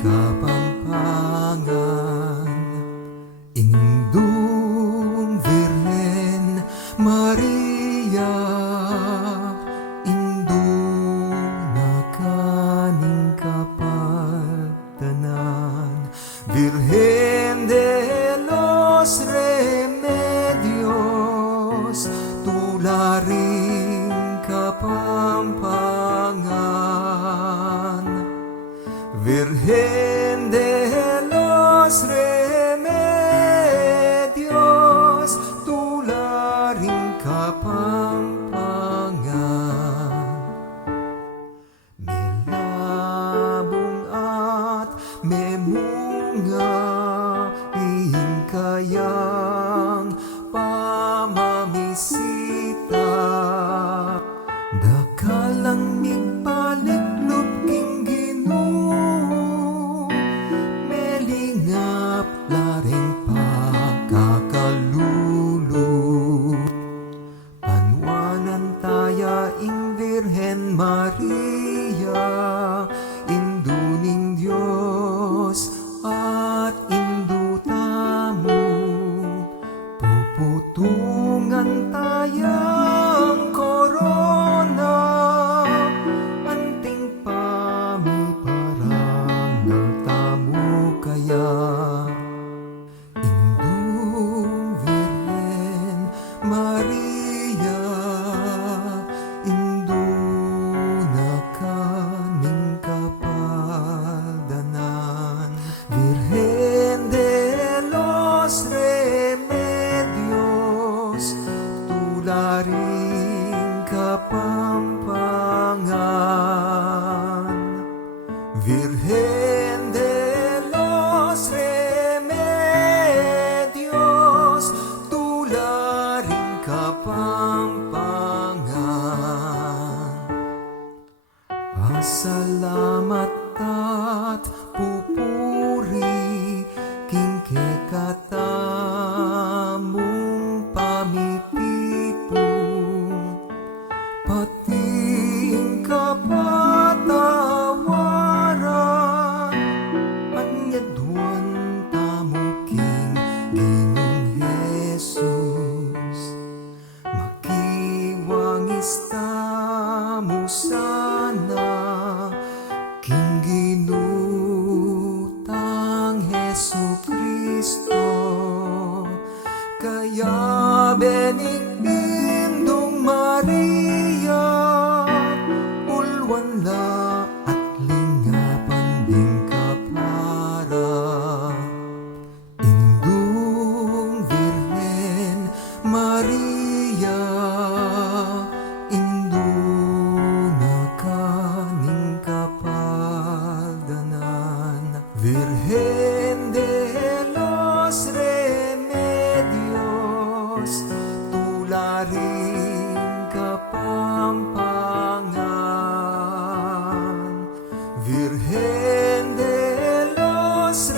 Kapampangan, Indung Virhen Maria, Indung nakaning kapaltanan, Virgen de los Remedios, tularing Kapampangan, Virgen de los Remedios, tularing Kapampangan. Melabong at memunga, ingkayang pamamisita, dakalang migpaliklop king Ginoo, melingap laring pagkakalulu. Panwanan taya ing Virhen Maria, induning Diyos at indutamo, puputungan tayang korona, anting pamiparangal tamo kaya. Indung Virhen Maria, indung nakaning kapaldanan, Virgen de los Remedios, tularing Kapampangan, Virgen de los Remedios, tularing Kapampangan. Pasalamat at pupuri king kekatamong pamitipon, pating kapatawaran, anyaduan tamo king Ginoong Jesus, makiwangis tamo sana king Ginutang Jesucristo, kaya benigindong Maria, ulwan la at lingapan ding kapara. Indung Virhen Maria, indung nakaning kapaldanan, Virgen de los Remedios, tularing Kapampangan, Virgen de los